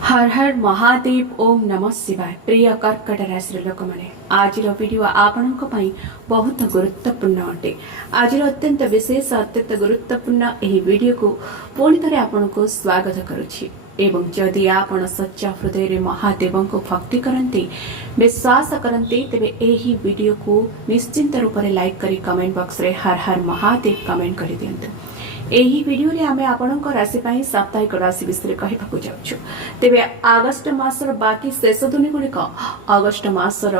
हर हर महादेव ओम नमः शिवाय। प्रिय कर्कट राशि लोक मैंने आज वीडियो आपण बहुत गुरुत्वपूर्ण अटे। आज अत्यंत विशेष अत्यंत गुरुत्वपूर्ण यह वीडियो को पुणी थे आपण को स्वागत करुछि। एवं जदि आपण सच्चा हृदय महादेव को भक्ति करते विश्वास करते तेबे यही वीडियो को निश्चिंत रूप से लाइक करी कमेंट बॉक्स रे हर हर महादेव कमेंट कर दियंतु। एही वीडियो रे आमे आपनक राशि पाई साप्ताहिक राशि विषय कहबाकू जाउछु। तेबे अगस्त मासर बाकी शेष दिन गुड़िक अगस्त मासर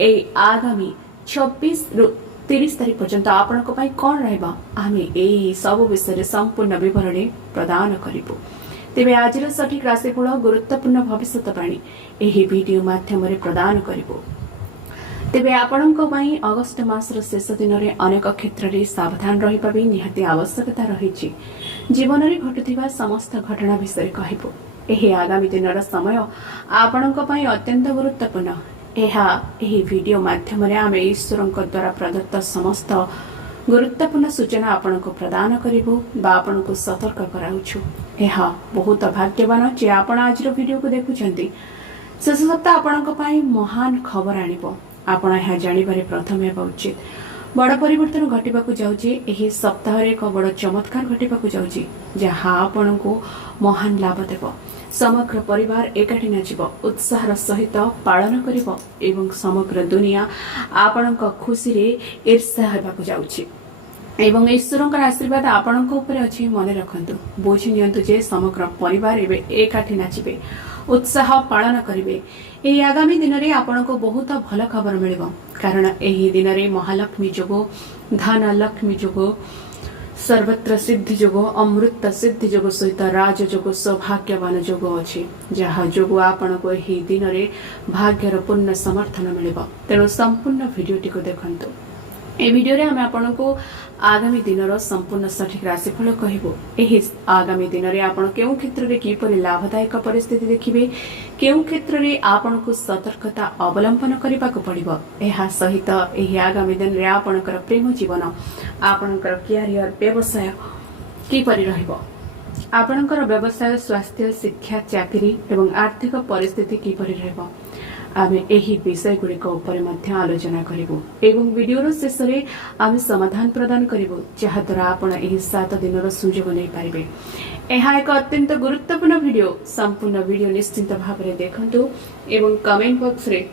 ए आगामी 26 रु 30 तारीख पर्यंत आपनक पाई कोन रहबा आमे ए सब विषय संपूर्ण विवरण प्रदान करिबो। तेबे आजिर सठिक राशिफल गुरुत्वपूर्ण भविष्यवाणी एही वीडियो माध्यम रे प्रदान करिबो। तेबे आपणक अगस्त मासर शेष दिन में अनेक क्षेत्र में सावधान रहिबा भी निहाती आवश्यकता रही। जीवन में घटुवा समस्त घटना विषय कहबो। एही आगामी दिन समय आपणक अत्यंत गुरुत्वपूर्ण। एही वीडियो माध्यम आम ईश्वर द्वारा प्रदत्त समस्त गुरुत्वपूर्ण सूचना आपणक प्रदान करिबो बा आपणक सतर्क कराउछु। एहा बहुत भाग्यवान जे आपण आज वीडियो को देखुछंती। शेष सप्ताह आपणक महान खबर आनिबो। आपण यह जानवर प्रथम हेबा उचित। बड़ परिवर्तन घटिबाकू जाउची। एही सप्ताह रे एक बड़ चमत्कार घटिबाकू जाउची जहाँ आपण को महान लाभ देव। समग्र परिवार एकाठी नाचिब, उत्साहर सहित पालन करिब एवं समग्र दुनिया आपण खुशी रे ईर्ष्या हेबाकू जाउची। एवं ईश्वर आशीर्वाद आपण ऊपर अछि। मन रखंतु, बुझी नियंतु जे समग्र परिवार एबे एकाठी नाचिबे, उत्साह पालन करिवे। एही आगामी दिन में आपण को बहुत भल खबर मिलिबो, कारण एही दिन में महालक्ष्मी जोगो, धन लक्ष्मी जोगो, सर्वत्र सिद्धि जोगो, अमृत सिद्धि जोगो सहित राज जोगो, सौभाग्यवान जोगो अछि। जहाँ जोगो आपण को एही दिन में भाग्यर पूर्ण समर्थन मिलिबो। तेणु संपूर्ण वीडियोटी को देखंतु। ए वीडियो रे हमें आपण को आगामी दिन संपूर्ण सठिक राशिफल कहबो। एही आगामी दिन में आपण केउ क्षेत्र रे किपरि लाभदायक परिस्थिति देखिबे, केउ क्षेत्र रे आपण को सतर्कता अवलंबन करबाक पड़िबो। एहा सहित एही आगामी दिन रे आपणकर प्रेम जीवन, आपणकर कैरियर, व्यवसाय किपरि रहइबो, आपणकर व्यवसाय, स्वास्थ्य, शिक्षा, चाकरी एवं आर्थिक परिस्थिति किपरि रहइबो। आमे एही विषय गुड़िक आलोचना करिबो एवं वीडियोर शेष में आमे समाधान प्रदान करिबो, जहा द्वारा आपण एही 7 दिनर सुयोग नै पारिबे। एहा एक अत्यंत गुरुत्वपूर्ण वीडियो। संपूर्ण वीडियो निश्चिंत भाव में देखंतु एवं कमेंट बॉक्स रे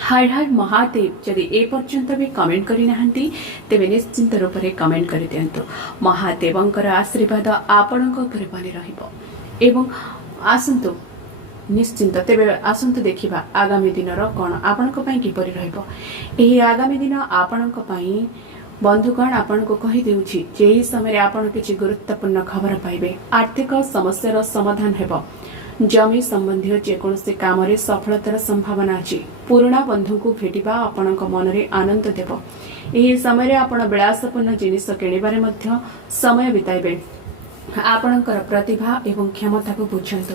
हर हर महादेव जदि ए पर्यंत भी कमेंट करि नाहंती तेबे निश्चिंत रूप से कमेंट करि दियंतु। महादेवंकर आशीर्वाद आपणक ऊपर बनि रहिबो। एवं आसंतु निश्चिंत तेबे आसंतु देखिबा आगामी दिनर कोन आपणक पई किपरि रहइबो। एही आगामी दिन आपणक पई बंधुगण आपण को कहि देउछि जे एही समय आपण किछि गुरुत्वपूर्ण खबर पाइबे। आर्थिक समस्यार समाधान हेबो। जमी संबंधी जेकोसी काम रे सफलतार संभावना अछि। पुराना बंधु को भेटिबा आपणक मन रे आनंद देबो। एही समय आपण विलासपूर्ण जिनिस किनिबारे मध्य समय बिताइबे। आपणकर प्रतिभा एवं क्षमता को बुझंतु।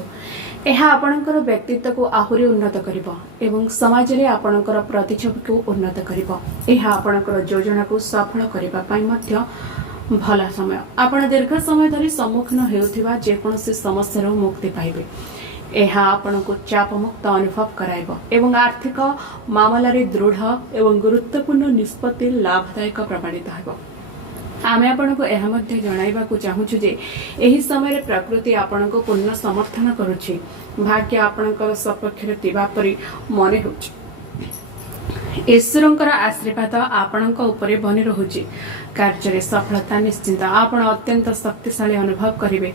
एहा आपणकर व्यक्तित्व को आहुरी उन्नत करिबो एवं समाज रे आपणकर प्रतिच्छबि को उन्नत करिबो। एहा आपणकर योजना को सफल करिबा पई मध्य भला समय। आपण दीर्घ समय धरि सम्मुखीन हेउथिबा जेकोसी समस्या रो मुक्ति पाइबे। एहा आपण को चाप मुक्त अनुभव कराइबो एवं आर्थिक मामला रे दृढ़ एवं गुरुत्वपूर्ण निष्पत्ति लाभदायक प्रमाणित हेबो। आमे आपण को एहा मध्ये जणाइबा को चाहूछु जे एही समय रे प्रकृति आपण को पूर्ण समर्थन करूछि। भाग्य आपण को सपक्ष रे तिबा परि मने होछि। ईश्वरंकर आशीर्वाद आपण को ऊपर बनि रहुछि। कार्य रे सफलता निश्चित। आपण अत्यंत शक्तिशाली अनुभव करिवे।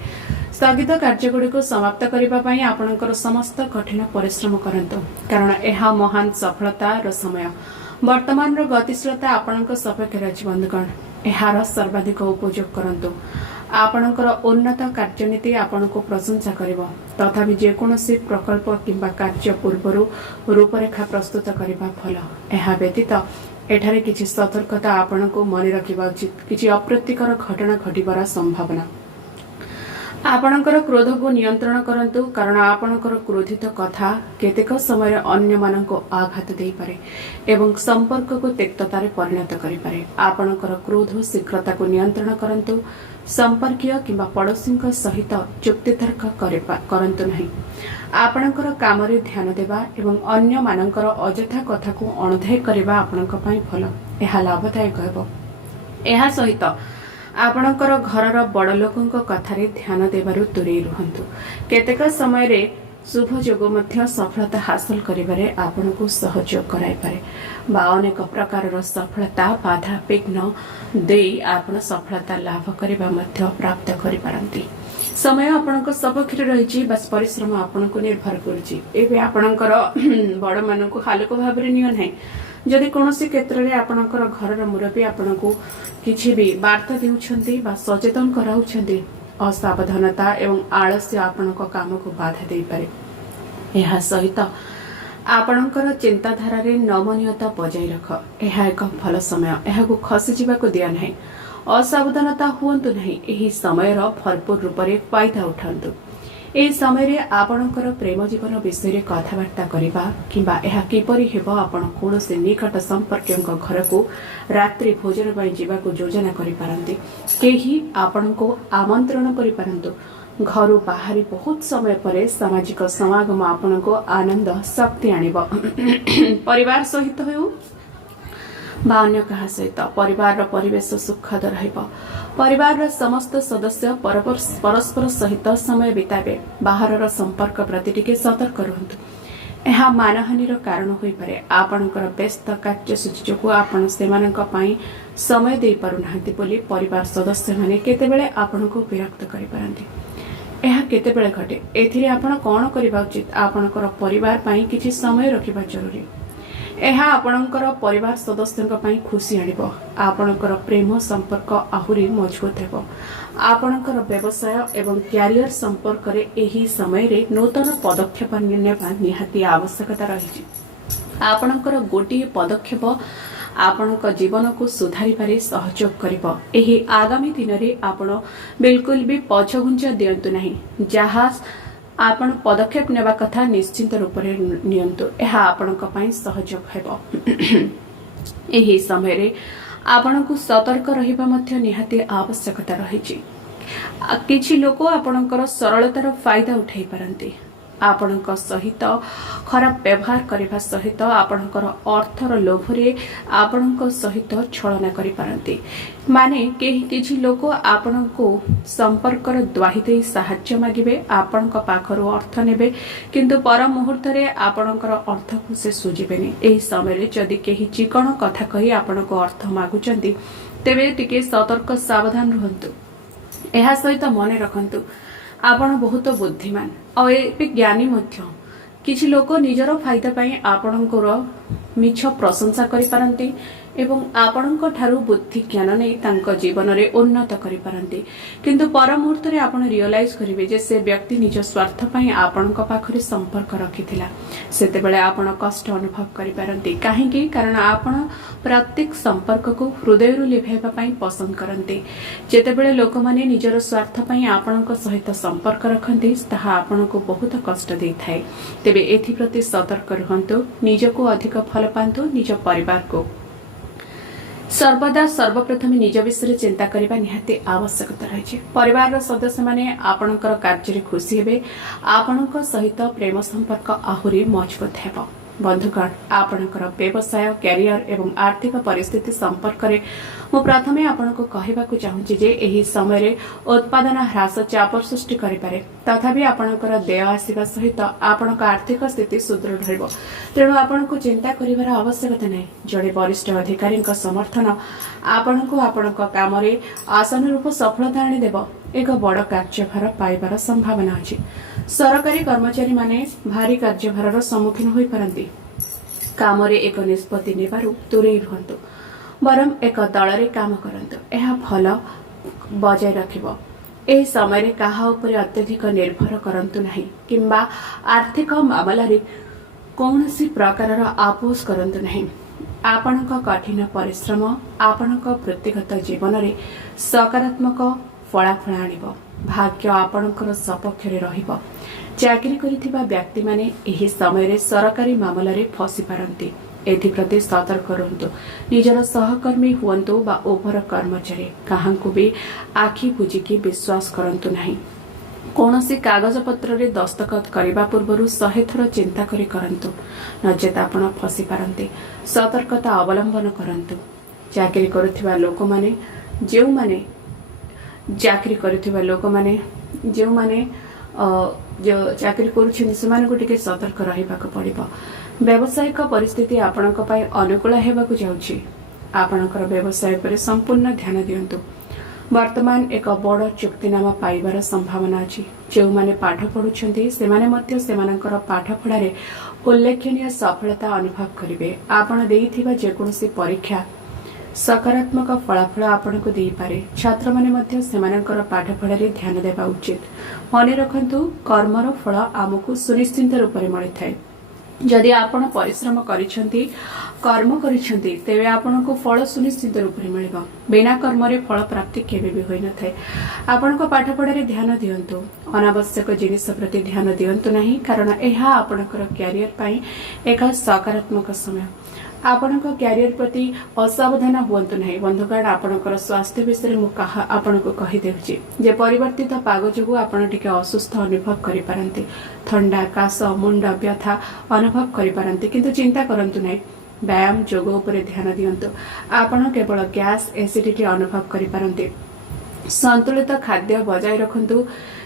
स्थगित कार्य गुडी को समाप्त करिबा पई आपणकर समस्त कठिन परिश्रम करंतु, कारण एहा महान सफलता रो समय। वर्तमान रो गतिशीलता आपणक सपक्ष रे अछि। बंधुगण एहार सर्वाधिक उपयोग करंतु। आपणकर उन्नत कार्यनीति आपण को प्रशंसा करिवो। तथापि जेकोसी प्रकल्प किंबा कार्य पूर्वरु रूपरेखा प्रस्तुत करिबा भल। एहा व्यतीत एठारे किछि सतर्कता आपण को मन रखिबा उचित। किछि अप्रीतिकर घटना घटिबार संभावना। आपणकर क्रोध को नियंत्रण करंतु, कारण आपणकर क्रोधित कथा केतेक समय अन्य मानको आघात देई पारे एवं संपर्क को तिक्ततारे परिणत करि पारे। आपणकर क्रोध शीघ्रता को नियंत्रण करंतु। संपर्कीय किंबा पड़ोसी सहित युक्तितर्क करंतु नहीं। आपणकर काम रे ध्यान देवा एवं अन्य मानकर अजथा कथा को अणदेखा करबा आपणक पई भल, एहा लाभदायक हेबो। एहा सहित आपणकर घरर बड़ लोकंक कथारे ध्यान देबारु दूरे रुहंतु। केतेक समय रे शुभ जोग मध्य सफलता हासिल करिबारे आपनको सहयोग कराई पारे बा अनेक प्रकारर सफलता बाधा विघ्न देई आपण सफलता लाभ करिबा मध्य प्राप्त करि पारंती। समय आपणक सपक्षरे रहिछि, बस परिश्रम आपणको निर्भर करूछि। एबे आपणकर बड़ मानकु हालको भाबरे नियो नाही। जदि कोनोसी क्षेत्र रे आपणकर घरर मुरबी आपणको किछि भी वार्ता देउछन्ती बा सचेतन कराउछन्ती, असावधानता एवं आलस्य आपणक काम को बाधा दे पारे। एहा सहित आपणकर चिंताधारा रे नमनीयता बजाई रख। एहा एक भल समय, एहा को खसी जीवाको दिया नाही। असावधानता हुअन्तु नहीं। एही समयर भरपूर रूप से फायदा उठान्तु। एही समय रे आपणकर प्रेम जीवन विषय रे कथाबार्ता करिबा किंबा एहा किपरि हेबो आपण कोनोसी निकट संपर्कक घर को रात्रि भोजन पई जीवाको योजना करि पारंती। केही आपणको आमंत्रण करि पारंतु। घरु बाहरी बहुत समय पर सामाजिक समागम आपणको आनंद शक्ति आनिब। परिवार सहित हो बा अन्य कहा सहित परिवार परिवेश सुखद रहिब। परिवार समस्त सदस्य परस्पर सहित समय बिताबे। बाहर संपर्क प्रति टिके सतर्क रहंतु। एहा मानहानिर कारण होई पारे। आपणकर व्यस्त कार्यसूची जोगु आपण सेमानक पई समय दे पारु नाहंती बोली परिवार सदस्य माने केतेबेले आपणको विरक्त करि पारंती। एहा केतेबेले घटे, एथिरे आपण कोन करिबा उचित? आपणकर परिवार पई किछि समय रखिबा जरूरी। एहा आपणकर परिवार सदस्यक पई खुशी आनिबो। आपणकर प्रेम संपर्क आहुरी मजबूत हेबो। आपणकर व्यवसाय एवं कैरियर संपर्क रे एही समय रे नूतन पदक्षेप नेबा निहाती आवश्यकता रहिछि। आपणकर गोटी पदक्षेप आपणक जीवन को सुधारी पारे सहयोग करिबो। एही आगामी दिन रे आपण बिल्कुल भी पछघुंचा दियंतु नाही। जहा आपण पदक्षेप नेबा कथा निश्चित रूप रे नियंतु। एहा आपणक पई सहयोग हेबो। एही समय रे आपणको सतर्क रहिबा मध्य निहाती आवश्यकता रहिछि। किछि लोक आपणकर सरलतार फायदा उठाई पारंती। आपणक सहित खराब व्यवहार करबा सहित आपणकर अर्थर लोभरे आपणक सहित छलना करि पारंती। माने केही किछि लोक आपणको संपर्कर द्वाही दे सहाय्य मागिबे, आपणक पाखरो अर्थ नेबे, किंतु पर मुहूर्त रे आपणकर अर्थ को से सुजिबेनी। एही समय रे जदि केही चिकण कथा कहि आपणको अर्थ मागुचंती, तेबे टिके सतर्क सावधान रहंतु। एहा सहित मने रखंतु आपण बहुत बुद्धिमान और ए ज्ञानी मध्य। किछि लोक निजर फायदा पई आपणकर मिछ प्रशंसा करि पारंती एवं आपणक ठारू बुद्धि ज्ञान नै तांक जीवन रे उन्नत करि पारंती, किंतु पर मुहूर्त रे आपण रियलाइज करिवे जे से व्यक्ति निज स्वार्थ पई आपणक पाखरे संपर्क रखिथिला। सेते बेले आपण कष्ट अनुभव करि पारंती। काहेकि कारण आपण प्रत्येक संपर्क को हृदय रु लिभाइबा पई पसंद करंती। जेते बेले लोक माने निजर स्वार्थ पई आपणक सहित संपर्क रखंती, ताहा आपणको बहुत कष्ट देई थाए। तेबे एथि प्रति सतर्क रहंतु। निजको अधिक फल पांतु, निज परिवार को सर्वदा सर्वप्रथम निज विषय चिंता करने निहाती आवश्यकता रही। परिवार सदस्य माने आपणकर कार्य खुशी हेबे। आपणक सहित प्रेम संपर्क आहुरी मजबूत हेबो। बंधुगण, आपणकर व्यवसाय कैरियर एवं आर्थिक परिस्थिति संपर्क रे मु प्रथमे आपनको कहबाकू चाहूची जे एही समय रे उत्पादन ह्रास चाप सृष्टि करि पारे। तथापि आपणकर देय आसीबा सहित आपणक आर्थिक स्थिति सुदृढ़ रहइबो। तेणु आपनको चिंता करिवार आवश्यकता नै। जड़े वरिष्ठ अधिकारी समर्थन आपनको आपणक काम रे आसन रूप सफलता आनि देबो। एक बड़ कार्यभार पाइबार संभावना अछि। सरकारी कर्मचारी माने भारी कार्यभार सम्मुखीन होई पारंती। काम रे एक निष्पत्ति नेबारु दूरे रहंतु, बरम एक दल रे काम करंतु। एहा भल बजाय रखिबो। एही समय रे काहा उपरे अत्यधिक निर्भर करंतु नाही किंबा आर्थिक मामला रे कौनसी प्रकारर आपोष करंतु नाही। आपणक कठिन परिश्रम आपणक वृत्तिगत जीवन रे सकारात्मक फलाफल आनिबो। भाग्य आपणकर सपक्ष रे रहिबो। चाकरी करिथिबा व्यक्ति माने एही समय रे सरकारी मामला रे फसी पारंती। एथिप्रति सतर्क रुहतु। निजर सहकर्मी हुअन्तु बा ओभर कर्मचारी काहांकु भी आखि बुझिकी विश्वास करंतु नाही। कौनसी कागज पत्र रे दस्तखत करने पूर्व 100 थर चिंता करी करंतु, नचेत आपण फसी पारंते। सतर्कता अवलंबन करंतु। चाकरी करुथिबा लोक माने जेउ माने चाकरी करुथिबा लोक माने जेउ माने जो चाकरी करुछन सेमान को टिके सतर्क रहिबाक पड़िबो। व्यावसायिक परिस्थिति आपणक पय अनुकूल हेबाकु जाउछि। आपणकर व्यवसाय पर संपूर्ण ध्यान दियंतु। वर्तमान एक बड़ चुक्तिनामा पाइबार संभावना अछि। जो माने पाठ पढुछन्ति सेमाने मध्य सेमानकर पाठ पढारे उल्लेखनीय सफलता अनुभव करिवे। आपण देइथिबा जेकोनसी परीक्षा सकारात्मक फलाफल आपण को देई पारे। छात्र माने मध्य सेमानकर पाठ पढारे ध्यान देबा उचित। मने रखंतु कर्मर फल आमको सुनिश्चित रूप में मिली थाए। जदि आपण परिश्रम करिछन्ति कर्म करिछन्ति तेबे आपनको फल सुनिश्चित रूप में मिलिबो। बिना कर्म रे फल प्राप्ति केबे भी होई न थाए। आपनको पाठ पढारे ध्यान दियंतु। अनावश्यक जिनिस प्रति ध्यान दियंतु नहीं, कारण एहा आपणकर कैरियर पई एक सकारात्मक समय। आपणको कैरियर प्रति असावधान हुअन्तु नहीं। बंधुगण आपणकर स्वास्थ्य विषय मु कहा आपनको कहि देउछि जे परिवर्तित पाग जोगु आपण टिके असुस्थ अनुभव करि पारंती। ठंडा काश मुंड व्यथा अनुभव करि पारंती, किंतु चिंता करंतु नहीं। व्यायाम जोग उपरे ध्यान दियंतु। आपण केवल गैस एसिडिटी अनुभव करि पारंती। संतुलित खाद्य बजाय रखंतु।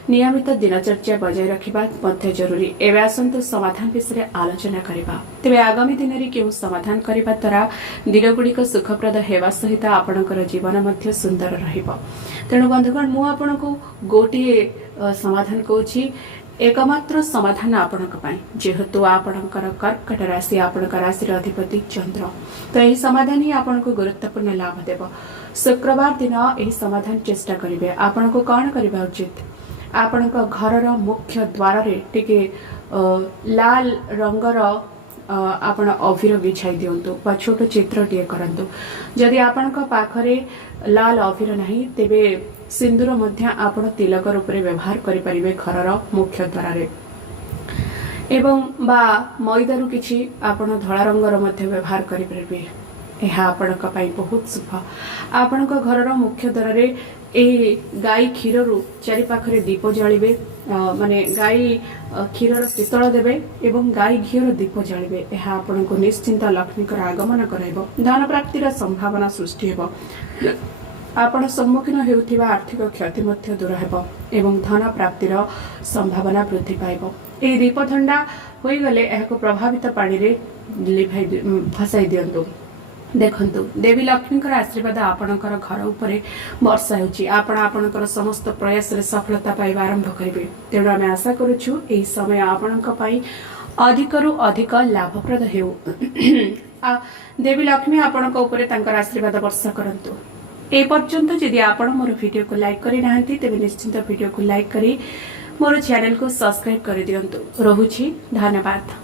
नियमित दिनचर्या बजाय रखिबा मध्य जरूरी। एवं आसंतु समाधान विषय आलोचना करिबा। तेबे आगामी दिन रे केउ समाधान करिबा द्वारा दिन गुड़िक सुखप्रद हेबा सहित आपणकर जीवन मध्य सुंदर रहिबो। तेणु बंधुगण मु आपनको गोटिए समाधान कहूछि। एकमात्र समाधान आपणक पई, जेहेतु आपणकर कर्कट राशि आपणकर राशि अधिपति चंद्र, तो यही समाधान ही आपनको गुरुत्वपूर्ण लाभ देव। शुक्रवार दिन यही समाधान चेष्टा करिवे। आपनको कौन करिबा उचित? आपणक घरर मुख्य द्वार रे टिके लाल रंगर आपण अभिर बिछाई दियंतु बा छोट चित्र टिए करंतु। जदि आपणक पाखरे लाल अभिर नहीं तेबे सिंदूर मध्य आपण तिलक रूप में व्यवहार करि परिबे घरर मुख्य द्वार रे। एवं बा मैदारु किछि आपण धळा रंगर मध्य व्यवहार करि परिबे। एहा आपणक पई बहुत शुभ। आपणक घरर मुख्य द्वार रे ए गाई क्षीर चारि पाखरे दीप जलिबे, माने गाई क्षीर शीतल देबे एवं गाई घीर दीप जलिबे। एहा आपनको निश्चिंत लक्ष्मीकर आगमन कराइबो। धन प्राप्तिर संभावना सृष्टि हेबो। आपण सम्मुखीन हेउथिबा आर्थिक क्षति मध्य दूर हेबो एवं धन प्राप्तिर संभावना वृद्धि पाइबो। ए दीप ठंडा होई गले एहाको प्रभावित पानी रे लिभाई फसाई दियंतु। देखंतु देवी लक्ष्मीकर आशीर्वाद आपणकर घर उपरे वर्षा होछि। आपण आपणकर समस्त प्रयास रे सफलता पाइबा आरंभ करिवे। तेणु आमे आशा करूछु एही समय आपणक पई अधिकरु अधिक लाभप्रद हेउ। देवी लक्ष्मी आपणक उपरे तांकर आशीर्वाद वर्षा करंतु। ए पर्यंत यदि आपण मोर वीडियो को लाइक करि नाहंती तेबे निश्चित वीडियो को लाइक करी मोर चैनल को सब्सक्राइब कर दियंतु। रहुछि धन्यवाद।